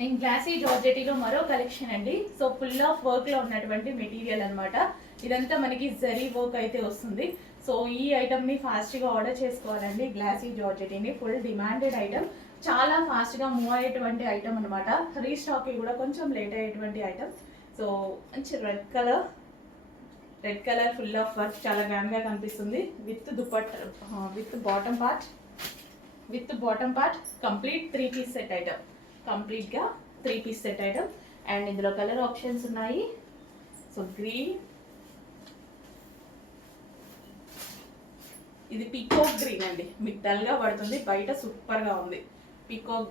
And glossy జార్జెటీలో మరో collection అండి. So full of వర్క్లో ఉన్నటువంటి మెటీరియల్ అనమాట. ఇదంతా మనకి జరీ వర్క్ అయితే వస్తుంది. సో ఈ ఐటమ్ని ఫాస్ట్గా ఆర్డర్ చేసుకోవాలండి. గ్లాసీ జార్జెటీని ఫుల్ డిమాండెడ్ ఐటమ్, చాలా ఫాస్ట్గా మూవ్ అయ్యేటువంటి ఐటమ్ అనమాట. రీస్టాక్కి కూడా కొంచెం లేట్ అయ్యేటువంటి ఐటమ్. సో మంచి red colour full of work, చాలా గ్రాండ్గా కనిపిస్తుంది. With bottom part complete 3 piece set item, కంప్లీట్గా 3 పీస్ సెట్ ఐటమ్. అండ్ ఇందులో కలర్ ఆప్షన్స్ ఉన్నాయి. సో గ్రీన్, ఇది పీకాక్ గ్రీన్ అండి. మీకు డల్గా పడుతుంది, బయట సూపర్గా ఉంది. పీకాక్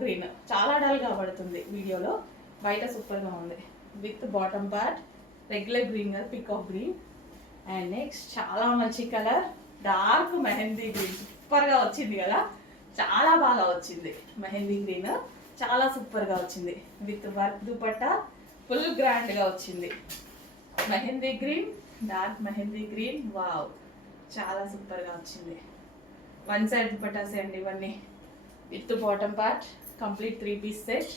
గ్రీన్ చాలా డల్గా పడుతుంది వీడియోలో, బయట సూపర్గా ఉంది. With bottom part regular green కదా, పీకాక్ గ్రీన్. అండ్ నెక్స్ట్ చాలా మంచి కలర్ డార్క్ మెహందీ గ్రీన్, సూపర్గా వచ్చింది కదా, చాలా బాగా వచ్చింది. మెహందీ గ్రీన్ చాలా సూపర్గా వచ్చింది. విత్ వర్క్ దుపట్టా ఫుల్ గ్రాండ్గా వచ్చింది. Mehndi green, dark mehndi green, wow చాలా సూపర్గా వచ్చింది. వన్ సైడ్ దుపట్టాసే అండి ఇవన్నీ. With bottom part complete 3 piece set.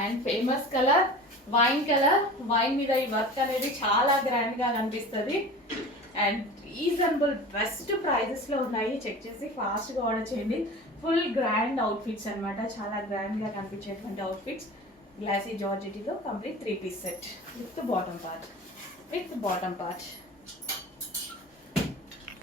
And famous colour wine colour, wine మీద ఈ వర్క్ అనేది చాలా గ్రాండ్గా కనిపిస్తుంది. అండ్ రీజనబుల్ బెస్ట్ ప్రైజెస్లో ఉన్నాయి. చెక్ చేసి ఫాస్ట్గా ఆర్డర్ చేయండి. ఫుల్ గ్రాండ్ అవుట్ఫిట్స్ అనమాట, చాలా గ్రాండ్గా కనిపించేటువంటి అవుట్ఫిట్స్. గ్లాసీ జార్జెటీలో complete 3 piece set with bottom part.